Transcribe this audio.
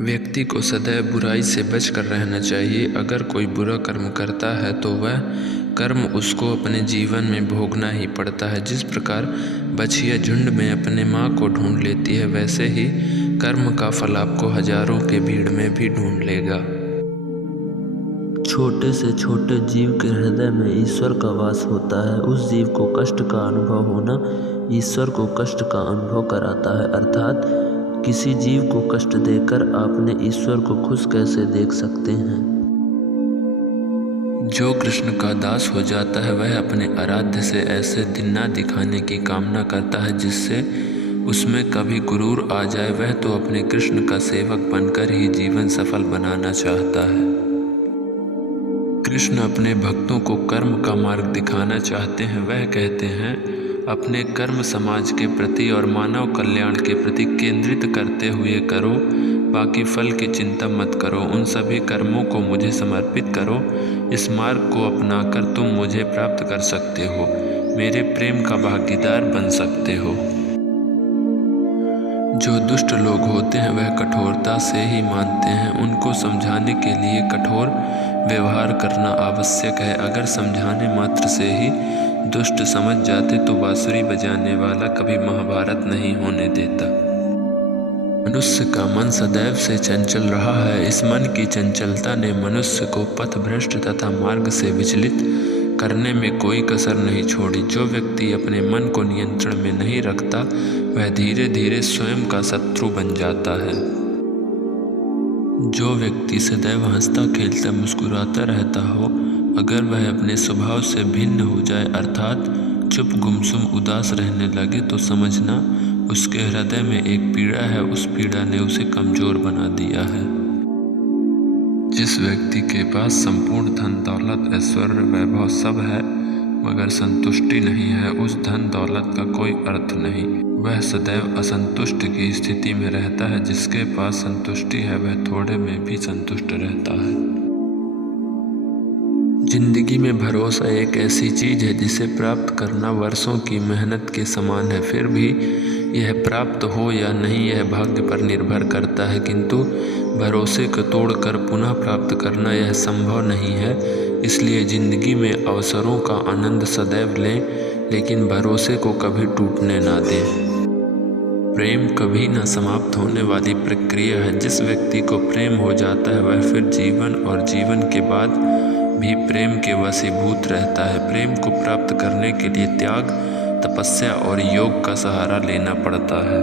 व्यक्ति को सदैव बुराई से बचकर रहना चाहिए। अगर कोई बुरा कर्म करता है तो वह कर्म उसको अपने जीवन में भोगना ही पड़ता है। जिस प्रकार बछिया झुंड में अपने माँ को ढूंढ लेती है, वैसे ही कर्म का फल आपको हजारों के भीड़ में भी ढूंढ लेगा। छोटे से छोटे जीव के हृदय में ईश्वर का वास होता है। उस जीव को कष्ट का अनुभव होना ईश्वर को कष्ट का अनुभव कराता है। अर्थात किसी जीव को कष्ट देकर आपने ईश्वर को खुश कैसे देख सकते हैं। जो कृष्ण का दास हो जाता है वह अपने आराध्य से ऐसे दिन न दिखाने की कामना करता है जिससे उसमें कभी गुरूर आ जाए। वह तो अपने कृष्ण का सेवक बनकर ही जीवन सफल बनाना चाहता है। कृष्ण अपने भक्तों को कर्म का मार्ग दिखाना चाहते हैं। वह कहते हैं, अपने कर्म समाज के प्रति और मानव कल्याण के प्रति केंद्रित करते हुए करो, बाकी फल की चिंता मत करो। उन सभी कर्मों को मुझे समर्पित करो। इस मार्ग को अपनाकर तुम मुझे प्राप्त कर सकते हो, मेरे प्रेम का भागीदार बन सकते हो। जो दुष्ट लोग होते हैं वह कठोरता से ही मानते हैं। उनको समझाने के लिए कठोर व्यवहार करना आवश्यक है। अगर समझाने मात्र से ही दुष्ट समझ जाते तो बांसुरी बजाने वाला कभी महाभारत नहीं होने देता। मनुष्य का मन सदैव से चंचल रहा है। इस मन की चंचलता ने मनुष्य को पथभ्रष्ट तथा मार्ग से विचलित करने में कोई कसर नहीं छोड़ी। जो व्यक्ति अपने मन को नियंत्रण में नहीं रखता वह धीरे धीरे स्वयं का शत्रु बन जाता है। जो व्यक्ति सदैव हंसता खेलता मुस्कुराता रहता हो, अगर वह अपने स्वभाव से भिन्न हो जाए अर्थात चुप गुमसुम उदास रहने लगे तो समझना उसके हृदय में एक पीड़ा है। उस पीड़ा ने उसे कमजोर बना दिया है। जिस व्यक्ति के पास संपूर्ण धन दौलत ऐश्वर्य वैभव सब है मगर संतुष्टि नहीं है, उस धन दौलत का कोई अर्थ नहीं। वह सदैव असंतुष्ट की स्थिति में रहता है। जिसके पास संतुष्टि है वह थोड़े में भी संतुष्ट रहता है। जिंदगी में भरोसा एक ऐसी चीज है जिसे प्राप्त करना वर्षों की मेहनत के समान है। फिर भी यह प्राप्त हो या नहीं यह भाग्य पर निर्भर करता है, किंतु भरोसे को तोड़कर पुनः प्राप्त करना यह संभव नहीं है। इसलिए जिंदगी में अवसरों का आनंद सदैव लें, लेकिन भरोसे को कभी टूटने ना दें। प्रेम कभी न समाप्त होने वाली प्रक्रिया है। जिस व्यक्ति को प्रेम हो जाता है वह फिर जीवन और जीवन के बाद भी प्रेम के वशीभूत रहता है। प्रेम को प्राप्त करने के लिए त्याग, तपस्या और योग का सहारा लेना पड़ता है।